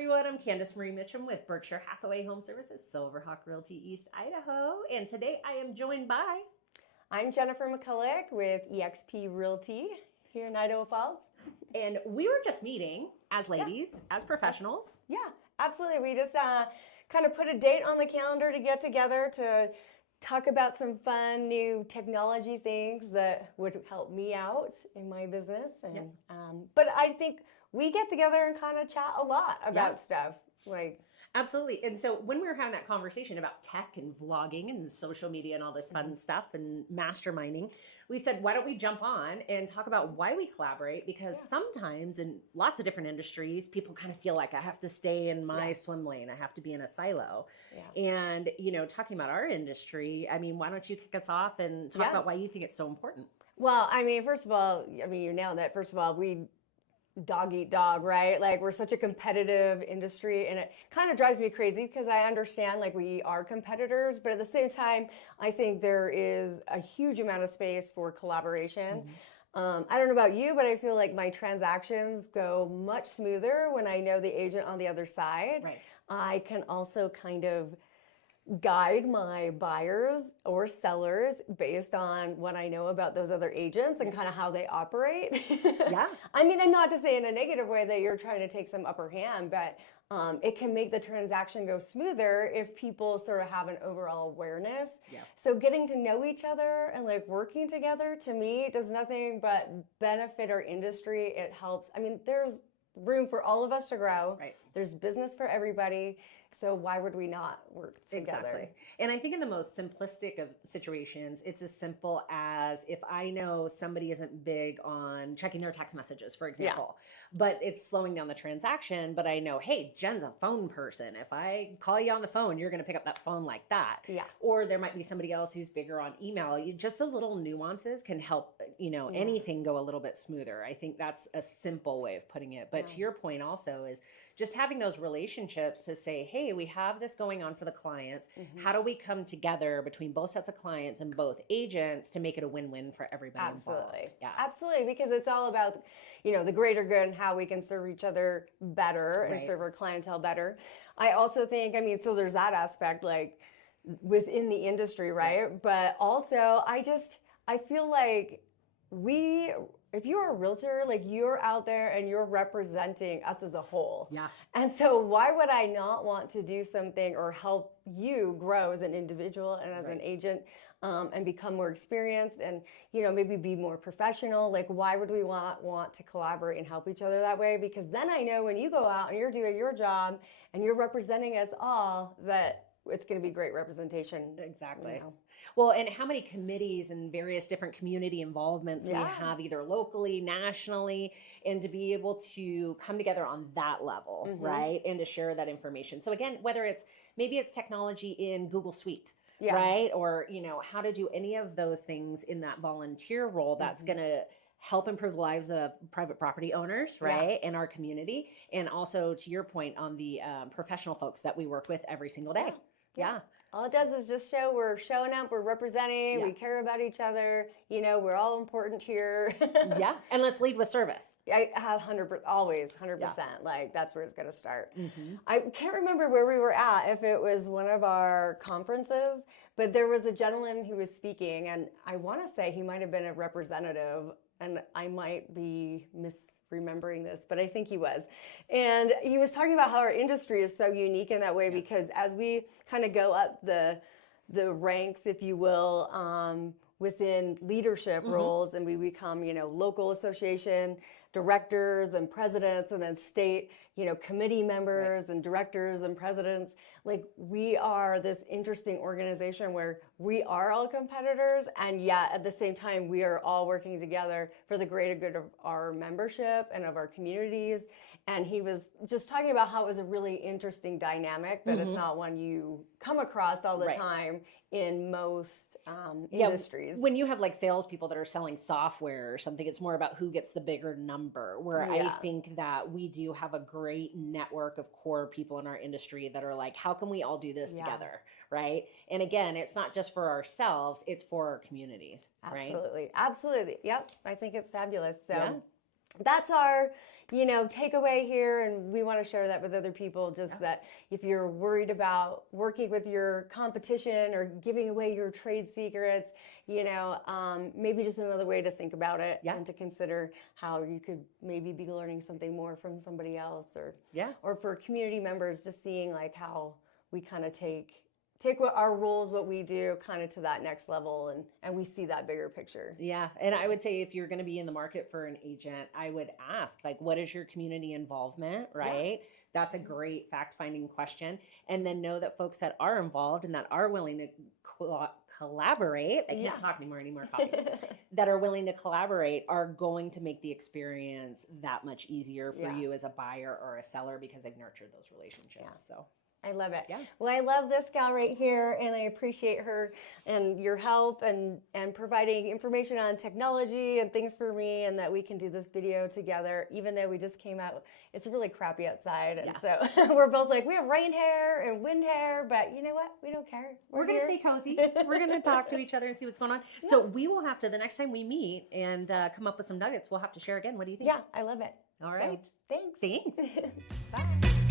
everyone. I'm Candace-Marie Mitcham with Berkshire Hathaway HomeServices, Silverhawk Realty, East Idaho. And today I am joined by... I'm Jennifer McCullock with eXp Realty here in Idaho Falls. And we were just meeting as ladies, as professionals. Yeah, absolutely. We just kind of put a date on the calendar to get together to talk about some fun new technology things that would help me out in my business. And but I think we get together and kind of chat a lot about stuff. Absolutely. And so when we were having that conversation about tech and vlogging and social media and all this fun stuff and masterminding, we said, why don't we jump on and talk about why we collaborate? Because sometimes in lots of different industries, people kind of feel like I have to stay in my swim lane. I have to be in a silo. And, you know, talking about our industry, I mean, why don't you kick us off and talk about why you think it's so important? Well, I mean, first of all, you nailed it. First of all, we dog eat dog, right? Like, we're such a competitive industry, and it kind of drives me crazy because I understand like we are competitors, but at the same time, I think there is a huge amount of space for collaboration. I don't know about you, but I feel like my transactions go much smoother when I know the agent on the other side. I can also kind of guide my buyers or sellers based on what I know about those other agents and kind of how they operate. I mean, and not to say in a negative way that you're trying to take some upper hand, but it can make the transaction go smoother if people sort of have an overall awareness. So getting to know each other and like working together, to me, does nothing but benefit our industry. It helps. I mean, there's room for all of us to grow. There's business for everybody. So why would we not work together? Exactly. And I think in the most simplistic of situations, it's as simple as if I know somebody isn't big on checking their text messages, for example, but it's slowing down the transaction, but I know, hey, Jen's a phone person. If I call you on the phone, you're going to pick up that phone like that. Or there might be somebody else who's bigger on email. Just those little nuances can help, you know, anything go a little bit smoother. I think that's a simple way of putting it. But to your point also is just having those relationships to say, hey, we have this going on for the clients. How do we come together between both sets of clients and both agents to make it a win-win for everybody involved? Absolutely, because it's all about, you know, the greater good and how we can serve each other better and serve our clientele better. I also think, I mean, so there's that aspect, like within the industry, right? But also, I feel like if you're a realtor, like you're out there and you're representing us as a whole. And so why would I not want to do something or help you grow as an individual and as an agent and become more experienced and, you know, maybe be more professional? Like, why would we want to collaborate and help each other that way? Because then I know when you go out and you're doing your job and you're representing us all, that it's going to be great representation. Exactly. You know? Well, and how many committees and various different community involvements we have either locally, nationally, and to be able to come together on that level, right? And to share that information. So again, whether maybe it's technology in Google Suite, right? Or, you know, how to do any of those things in that volunteer role that's going to help improve the lives of private property owners, right? In our community. And also to your point on the professional folks that we work with every single day. All it does is just show we're showing up, we're representing, we care about each other, you know, we're all important here. And let's lead with service. I have 100%, always 100%. Like, that's where it's going to start. I can't remember where we were at, if it was one of our conferences, but there was a gentleman who was speaking, and I want to say he might have been a representative, and I might be misremembering this, but I think he was. And he was talking about how our industry is so unique in that way, because as we kind of go up the ranks, if you will, within leadership roles, and we become, you know, local association directors and presidents, and then state, you know, committee members and directors and presidents. Like, we are this interesting organization where we are all competitors, and yet at the same time, we are all working together for the greater good of our membership and of our communities. And he was just talking about how it was a really interesting dynamic, that it's not one you come across all the time in most industries. When you have like salespeople that are selling software or something, it's more about who gets the bigger number, where I think that we do have a great network of core people in our industry that are like, how can we all do this together, right? And again, it's not just for ourselves, it's for our communities, right? Absolutely. Yep. I think it's fabulous. So that's our, takeaway here. And we want to share that with other people, just that if you're worried about working with your competition or giving away your trade secrets, maybe just another way to think about it and to consider how you could maybe be learning something more from somebody else, or for community members, just seeing like how we kind of take what our roles, what we do, kind of to that next level, and we see that bigger picture. Yeah. And I would say if you're going to be in the market for an agent, I would ask, like, what is your community involvement, right? Yeah. That's a great fact-finding question. And then know that folks that are involved and that are willing to collaborate, I can't talk anymore, coffee, that are willing to collaborate are going to make the experience that much easier for you as a buyer or a seller, because they've nurtured those relationships. Yeah. So I love it. Yeah. Well, I love this gal right here, and I appreciate her and your help and providing information on technology and things for me, and that we can do this video together, even though we just came out. It's really crappy outside, and so we're both like, we have rain hair and wind hair, but you know what? We don't care. We're going to stay cozy. We're going to talk to each other and see what's going on. Yeah. So we will have to, the next time we meet and come up with some nuggets, we'll have to share again. What do you think? Yeah, I love it. All right. So, thanks. Thanks. Bye.